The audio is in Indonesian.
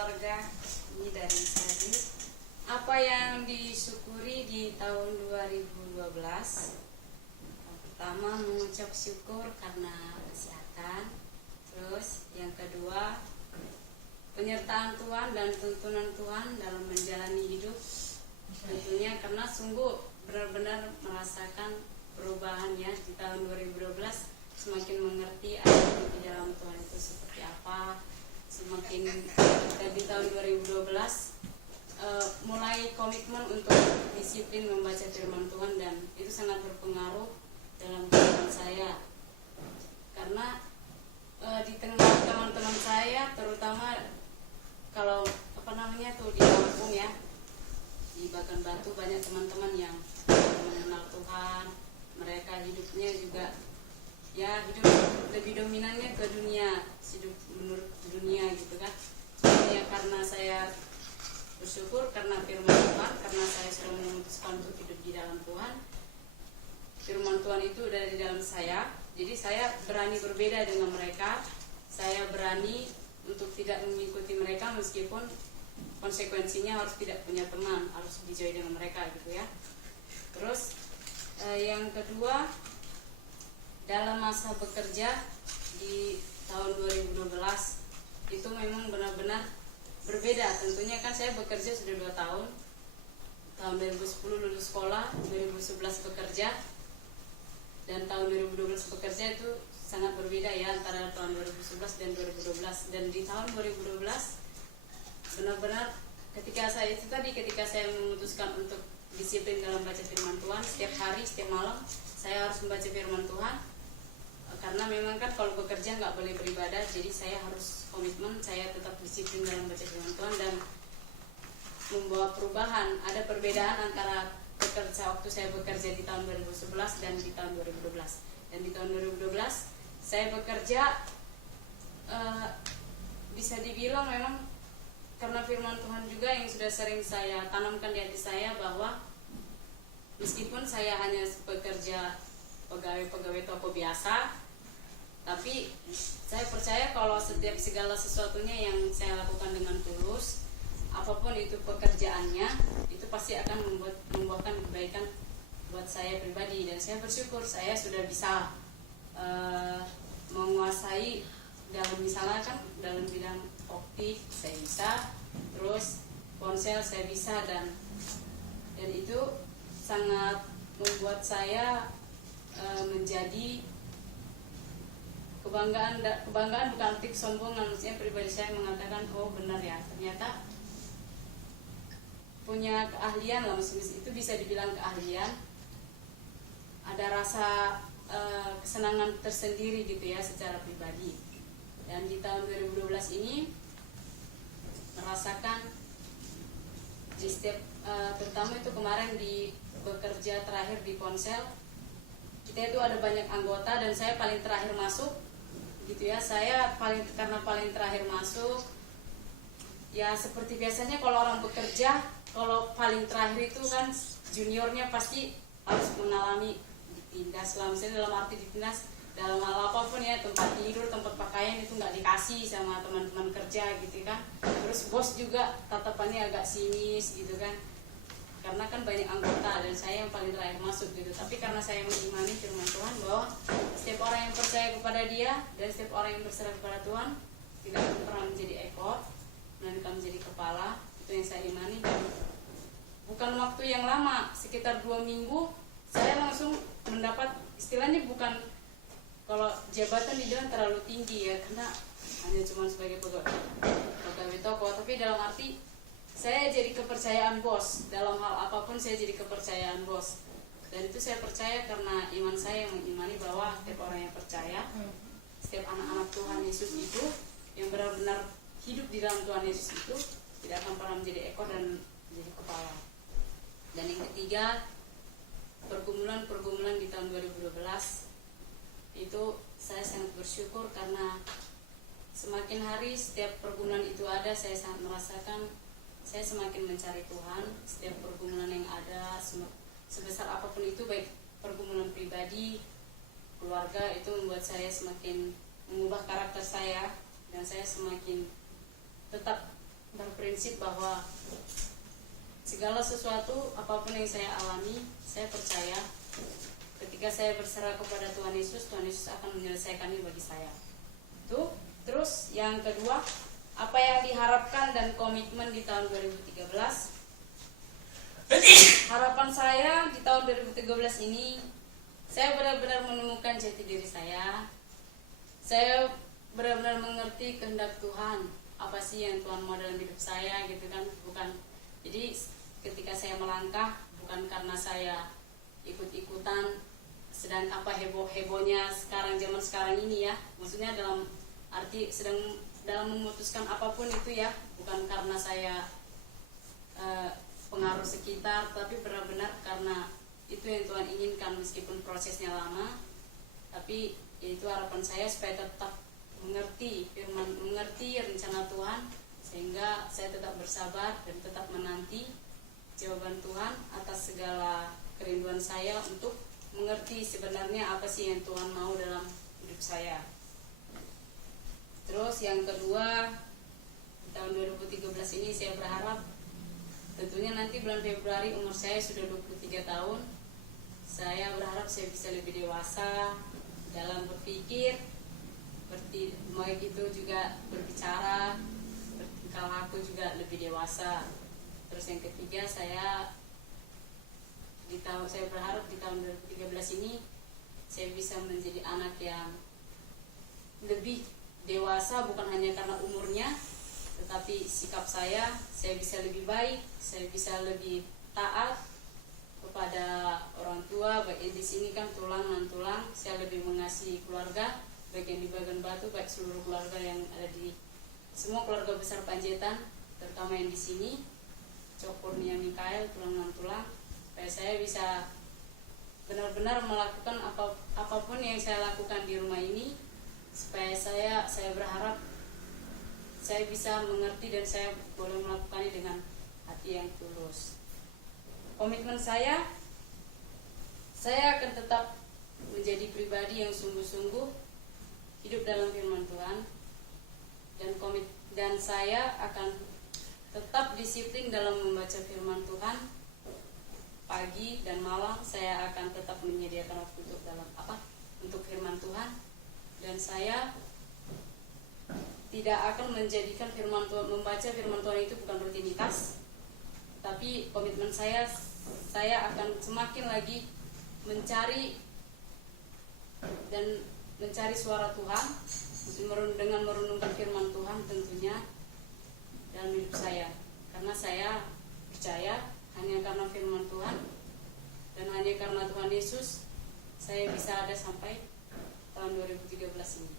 keluarga, ini dari tadi. Apa yang disyukuri di tahun 2012? Pertama, mengucap syukur karena kesehatan. Terus yang kedua, penyertaan Tuhan dan tuntunan Tuhan dalam menjalani hidup. Tentunya karena sungguh benar-benar merasakan perubahannya di tahun 2012, semakin mengerti hidup di dalam Tuhan itu seperti apa. Semakin di tahun 2012 mulai komitmen untuk disiplin membaca firman Tuhan, dan itu sangat berpengaruh dalam kehidupan saya. Karena di tengah teman-teman saya, terutama kalau di kampung ya, di Bagan Batu, banyak teman-teman yang mengenal Tuhan. Mereka hidupnya juga ya hidup lebih dominannya ke dunia, hidup menurut dunia gitu kan. Ya karena saya bersyukur karena firman Tuhan, karena saya sudah memutuskan untuk hidup di dalam Tuhan, firman Tuhan itu udah di dalam saya. Jadi saya berani berbeda dengan mereka. Saya berani untuk tidak mengikuti mereka meskipun konsekuensinya harus tidak punya teman, harus dijauhi dengan mereka gitu ya. Terus yang kedua, dalam masa bekerja di tahun 2012 itu memang benar-benar berbeda. Tentunya kan saya bekerja sudah 2 tahun. Tahun 2010 lulus sekolah, 2011 bekerja, dan tahun 2012 bekerja itu sangat berbeda ya antara tahun 2011 dan 2012. Dan di tahun 2012 benar-benar ketika saya memutuskan untuk disiplin dalam baca firman Tuhan, setiap hari, setiap malam saya harus membaca firman Tuhan. Karena memang kan kalau bekerja nggak boleh beribadah, jadi saya harus komitmen, saya tetap disiplin dalam baca firman Tuhan, dan membawa perubahan. Ada perbedaan antara waktu saya bekerja di tahun 2011 dan di tahun 2012. Dan di tahun 2012 saya bekerja bisa dibilang memang karena firman Tuhan juga yang sudah sering saya tanamkan di hati saya, bahwa meskipun saya hanya bekerja pegawai toko biasa, tapi saya percaya kalau segala sesuatunya yang saya lakukan dengan tulus, apapun itu pekerjaannya, itu pasti akan membuahkan kebaikan buat saya pribadi. Dan saya bersyukur saya sudah bisa menguasai misalnya kan dalam bidang optik saya bisa, terus ponsel saya bisa, dan itu sangat membuat saya menjadi kebanggaan bukan arti kesombongan. Maksudnya pribadi saya mengatakan, oh benar ya, ternyata punya keahlian lah, maksudnya itu bisa dibilang keahlian. Ada rasa kesenangan tersendiri gitu ya secara pribadi. Dan di tahun 2012 ini merasakan di setiap terutama itu kemarin di bekerja terakhir di ponsel, kita itu ada banyak anggota dan saya paling terakhir masuk gitu ya. Karena paling terakhir masuk ya, seperti biasanya kalau orang bekerja, kalau paling terakhir itu kan juniornya pasti harus mengalami ditindas lah, misalnya dalam arti ditindas dalam hal apapun ya, tempat tidur, tempat pakaian itu nggak dikasih sama teman-teman kerja gitu kan. Terus bos juga tatapannya agak sinis gitu kan, karena kan banyak anggota dan saya yang paling terakhir masuk gitu. Tapi karena saya mengimani firman Tuhan bahwa setiap orang yang percaya kepada Dia dan setiap orang yang berserah kepada Tuhan tidak akan pernah menjadi ekor, melainkan menjadi kepala. Itu yang saya imani. Dan bukan waktu yang lama, sekitar 2 minggu saya langsung mendapat, istilahnya bukan, kalau jabatan di dalam terlalu tinggi ya, karena hanya cuma sebagai pegawai toko, tapi dalam arti saya jadi kepercayaan bos. Dalam hal apapun saya jadi kepercayaan bos. Dan itu saya percaya karena iman saya yang mengimani bahwa setiap orang yang percaya, setiap anak-anak Tuhan Yesus itu yang benar-benar hidup di dalam Tuhan Yesus itu tidak akan pernah menjadi ekor dan menjadi kepala. Dan yang ketiga, pergumulan di tahun 2012 itu saya sangat bersyukur karena semakin hari setiap pergumulan itu ada, saya sangat merasakan saya semakin mencari Tuhan. Setiap pergumulan yang ada, sebesar apapun itu, baik pergumulan pribadi, keluarga, itu membuat saya semakin mengubah karakter saya, dan saya semakin tetap berprinsip bahwa segala sesuatu apapun yang saya alami, saya percaya ketika saya berserah kepada Tuhan Yesus akan menyelesaikannya bagi saya. Itu. Terus yang kedua, apa yang diharapkan dan komitmen di tahun 2013. Harapan saya di tahun 2013 ini, saya benar-benar menemukan jati diri saya. Saya benar-benar mengerti kehendak Tuhan, apa sih yang Tuhan mau dalam hidup saya gitu kan. Jadi ketika saya melangkah, bukan karena saya ikut-ikutan sedang apa hebohnya zaman sekarang ini ya, maksudnya dalam arti sedang dalam memutuskan apapun itu ya, bukan karena saya pengaruh sekitar, tapi benar-benar karena itu yang Tuhan inginkan. Meskipun prosesnya lama, tapi itu harapan saya supaya tetap mengerti firman, mengerti rencana Tuhan, sehingga saya tetap bersabar dan tetap menanti jawaban Tuhan atas segala kerinduan saya untuk mengerti sebenarnya apa sih yang Tuhan mau dalam hidup saya. Terus yang kedua, di tahun 2013 ini saya berharap tentunya nanti bulan Februari umur saya sudah 23 tahun. Saya berharap saya bisa lebih dewasa dalam berpikir, baik itu juga berbicara, bertingkah laku juga lebih dewasa. Terus yang ketiga, saya berharap di tahun 2013 ini saya bisa menjadi anak yang lebih dewasa, bukan hanya karena umurnya, tetapi sikap saya bisa lebih baik, saya bisa lebih taat kepada orang tua, baik di sini kan tulang nan tulang, saya lebih mengasihi keluarga, baik yang di Bagan Batu, baik seluruh keluarga yang ada di semua keluarga besar Panjaitan, terutama yang di sini, Cok Kurnia Mikael, tulang nan tulang, supaya saya bisa benar-benar melakukan apapun yang saya lakukan di rumah ini, supaya saya berharap saya bisa mengerti dan saya boleh melakukannya dengan hati yang tulus. Komitmen saya akan tetap menjadi pribadi yang sungguh-sungguh hidup dalam firman Tuhan, dan saya akan tetap disiplin dalam membaca firman Tuhan. Pagi dan malam saya akan tetap menyediakan waktu untuk firman Tuhan, dan saya tidak akan menjadikan membaca firman Tuhan itu bukan rutinitas, tapi komitmen saya akan semakin lagi mencari suara Tuhan dengan merenungkan firman Tuhan tentunya dalam hidup saya, karena saya percaya hanya karena firman Tuhan dan hanya karena Tuhan Yesus saya bisa ada sampai tahun 2013 ini.